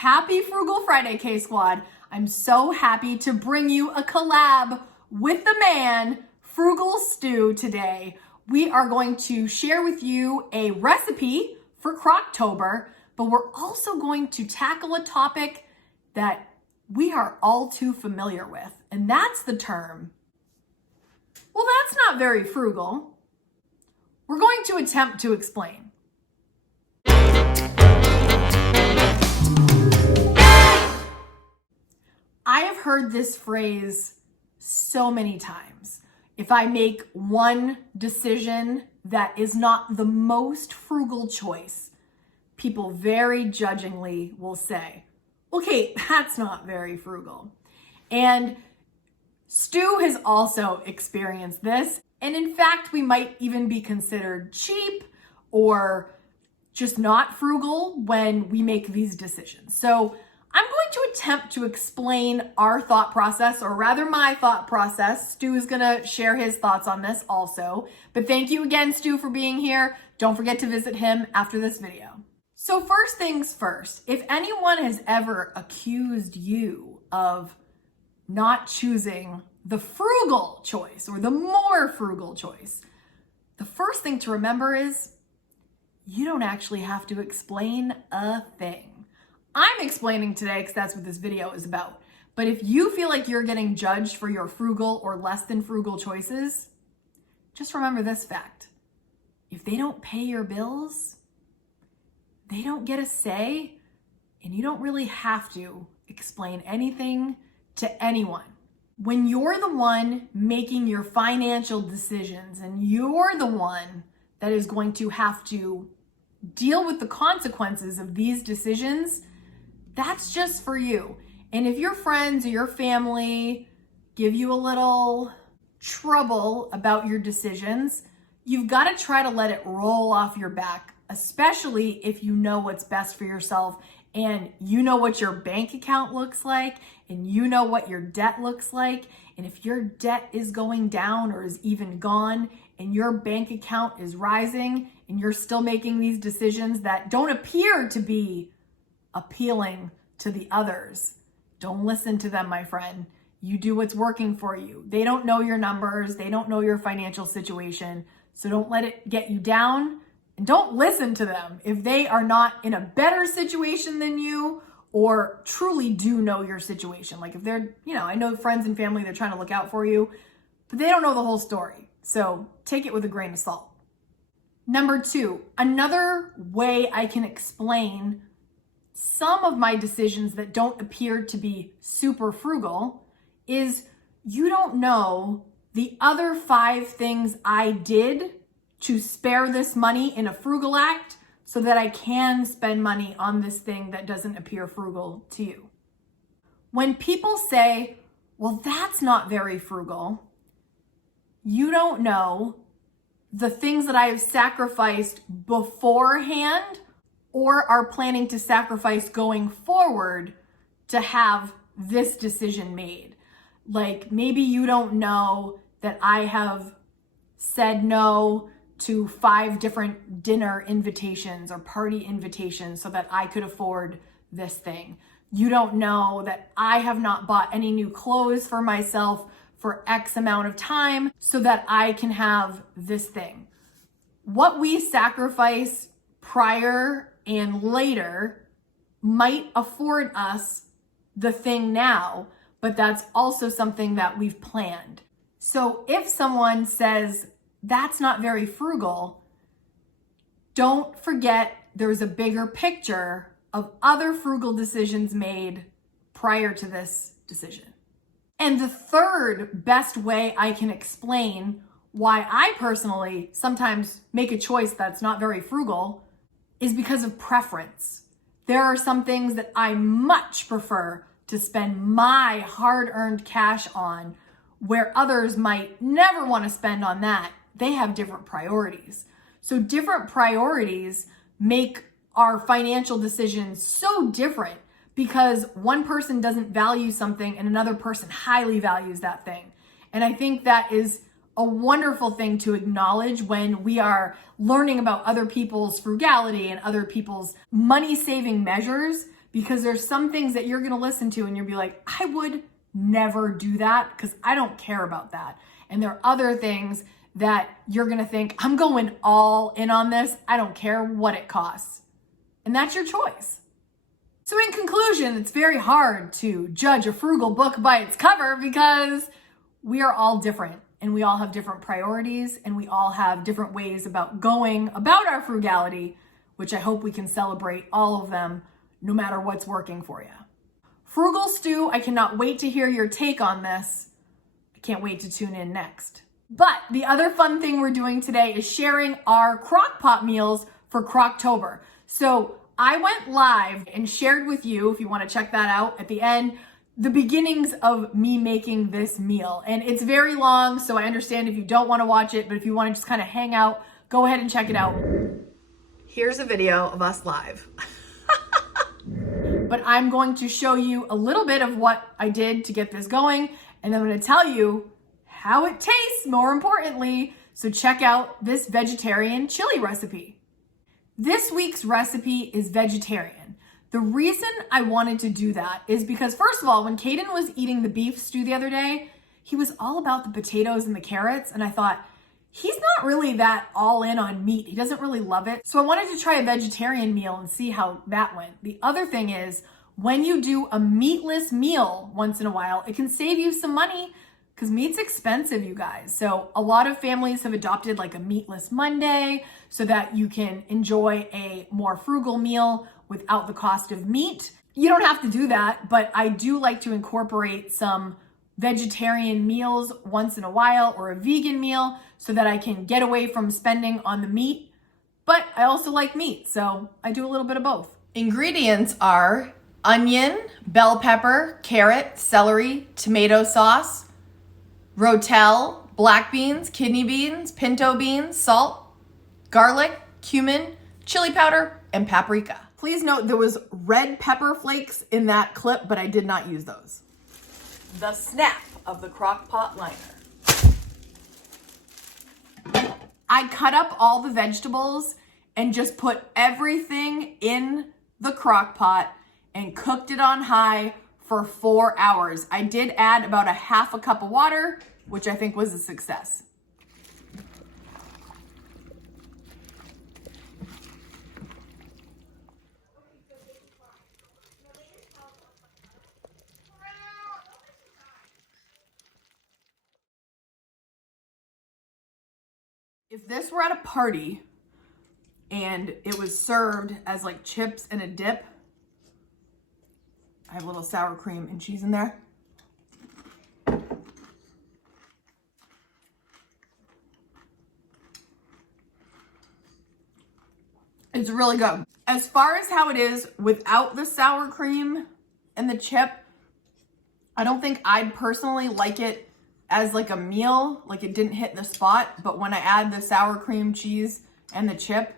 Happy Frugal Friday, K-Squad. I'm so happy to bring you a collab with the man, Frugal Stu, today. We are going to share with you a recipe for Crocktober, but we're also going to tackle a topic that we are all too familiar with, and that's the term, well, that's not very frugal. We're going to attempt to explain. I have heard this phrase so many times. If I make one decision that is not the most frugal choice, people very judgingly will say, okay, that's not very frugal. And Stu has also experienced this. And in fact, we might even be considered cheap or just not frugal when we make these decisions. So I'm going to attempt to explain our thought process, or rather my thought process. Stu is going to share his thoughts on this also. But thank you again, Stu, for being here. Don't forget to visit him after this video. So first things first, if anyone has ever accused you of not choosing the frugal choice or the more frugal choice, the first thing to remember is you don't actually have to explain a thing. I'm explaining today because that's what this video is about. But if you feel like you're getting judged for your frugal or less than frugal choices, just remember this fact. If they don't pay your bills, they don't get a say, and you don't really have to explain anything to anyone. When you're the one making your financial decisions and you're the one that is going to have to deal with the consequences of these decisions, that's just for you. And if your friends or your family give you a little trouble about your decisions, you've got to try to let it roll off your back, especially if you know what's best for yourself and you know what your bank account looks like and you know what your debt looks like. And if your debt is going down or is even gone and your bank account is rising and you're still making these decisions that don't appear to be appealing to the others, don't listen to them, my friend. You do what's working for you. They don't know your numbers. They don't know your financial situation. So don't let it get you down, and don't listen to them if they are not in a better situation than you or truly do know your situation. Like if they're, I know friends and family, they're trying to look out for you, but they don't know the whole story. So take it with a grain of salt. Number two, another way I can explain some of my decisions that don't appear to be super frugal is you don't know the other 5 things I did to spare this money in a frugal act so that I can spend money on this thing that doesn't appear frugal to you. When people say, well, that's not very frugal, you don't know the things that I have sacrificed beforehand or are planning to sacrifice going forward to have this decision made. Like maybe you don't know that I have said no to 5 different dinner invitations or party invitations so that I could afford this thing. You don't know that I have not bought any new clothes for myself for X amount of time so that I can have this thing. What we sacrifice prior and later might afford us the thing now, but that's also something that we've planned. So if someone says, that's not very frugal, don't forget there's a bigger picture of other frugal decisions made prior to this decision. And the third best way I can explain why I personally sometimes make a choice that's not very frugal is because of preference. There are some things that I much prefer to spend my hard-earned cash on where others might never want to spend on that. They have different priorities. So different priorities make our financial decisions so different because one person doesn't value something and another person highly values that thing. And I think that is a wonderful thing to acknowledge when we are learning about other people's frugality and other people's money-saving measures, because there's some things that you're gonna listen to and you'll be like, I would never do that because I don't care about that. And there are other things that you're gonna think, I'm going all in on this. I don't care what it costs. And that's your choice. So in conclusion, it's very hard to judge a frugal book by its cover because we are all different and we all have different priorities and we all have different ways about going about our frugality, which I hope we can celebrate all of them no matter what's working for you. Frugal Stu, I cannot wait to hear your take on this. I can't wait to tune in next. But the other fun thing we're doing today is sharing our crockpot meals for Crocktober. So I went live and shared with you, if you want to check that out at the end, the beginnings of me making this meal. And it's very long, so I understand if you don't want to watch it, but if you want to just kind of hang out, go ahead and check it out. Here's a video of us live. But I'm going to show you a little bit of what I did to get this going, and I'm going to tell you how it tastes, more importantly. So check out this vegetarian chili recipe. This week's recipe is vegetarian. The reason I wanted to do that is because, first of all, when Kaden was eating the beef stew the other day, he was all about the potatoes and the carrots, and I thought, he's not really that all in on meat. He doesn't really love it. So I wanted to try a vegetarian meal and see how that went. The other thing is, when you do a meatless meal once in a while, it can save you some money because meat's expensive, you guys. So a lot of families have adopted like a meatless Monday so that you can enjoy a more frugal meal without the cost of meat. You don't have to do that, but I do like to incorporate some vegetarian meals once in a while or a vegan meal so that I can get away from spending on the meat. But I also like meat, so I do a little bit of both. Ingredients are onion, bell pepper, carrot, celery, tomato sauce, rotel, black beans, kidney beans, pinto beans, salt, garlic, cumin, chili powder, and paprika. Please note there was red pepper flakes in that clip, but I did not use those. The snap of the crockpot liner. I cut up all the vegetables and just put everything in the crockpot and cooked it on high for 4 hours. I did add about a half a cup of water, which I think was a success. If this were at a party and it was served as like chips and a dip, I have a little sour cream and cheese in there. It's really good. As far as how it is without the sour cream and the chip, I don't think I'd personally like it as like a meal, like it didn't hit the spot, but when I add the sour cream, cheese, and the chip,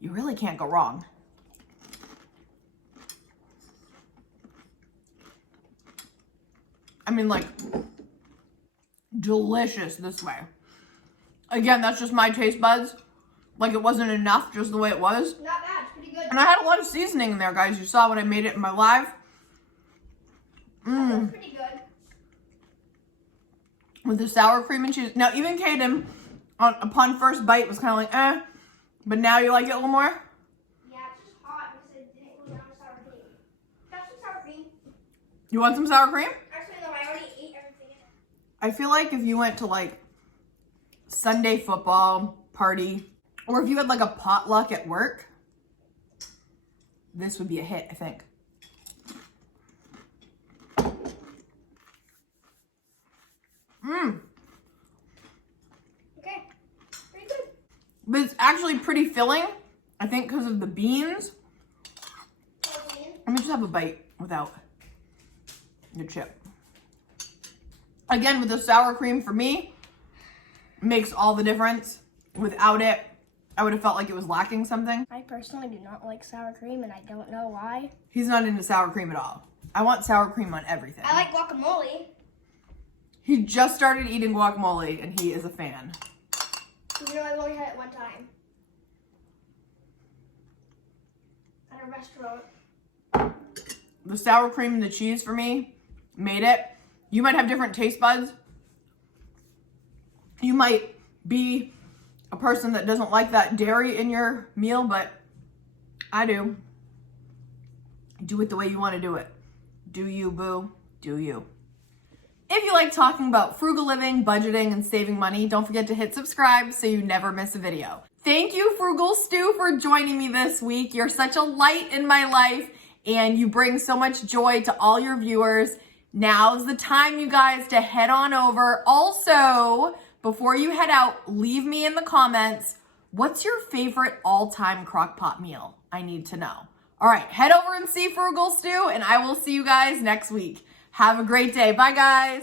you really can't go wrong. I mean, like, delicious this way. Again, that's just my taste buds. Like, it wasn't enough just the way it was. Not bad, it's pretty good. And I had a lot of seasoning in there, guys. You saw when I made it in my live. That's pretty good. With the sour cream and cheese. Now, even Kaden, upon first bite, was kind of like, eh. But now you like it a little more? Yeah, it's just hot because it didn't go down with sour cream. Got some sour cream. You want some sour cream? Actually, no, I already ate everything in it. I feel like if you went to like Sunday football party, or if you had like a potluck at work, this would be a hit, I think. Okay, pretty good. But it's actually pretty filling, I think, because of the beans. Let me just have a bite without the chip. Again, with the sour cream, for me, makes all the difference. Without it, I would have felt like it was lacking something. I personally do not like sour cream, and I don't know why. He's not into sour cream at all. I want sour cream on everything. I like guacamole. He just started eating guacamole, and he is a fan. Even though I've only had it one time. At a restaurant. the sour cream and the cheese for me made it. You might have different taste buds. You might be a person that doesn't like that dairy in your meal, but I do. Do it the way you want to do it. Do you, boo? Do you? If you like talking about frugal living, budgeting, and saving money, don't forget to hit subscribe so you never miss a video. Thank you, Frugal Stu, for joining me this week. You're such a light in my life, and you bring so much joy to all your viewers. Now's the time, you guys, to head on over. Also, before you head out, leave me in the comments, what's your favorite all-time crockpot meal? I need to know. All right, head over and see Frugal Stu, and I will see you guys next week. Have a great day. Bye, guys.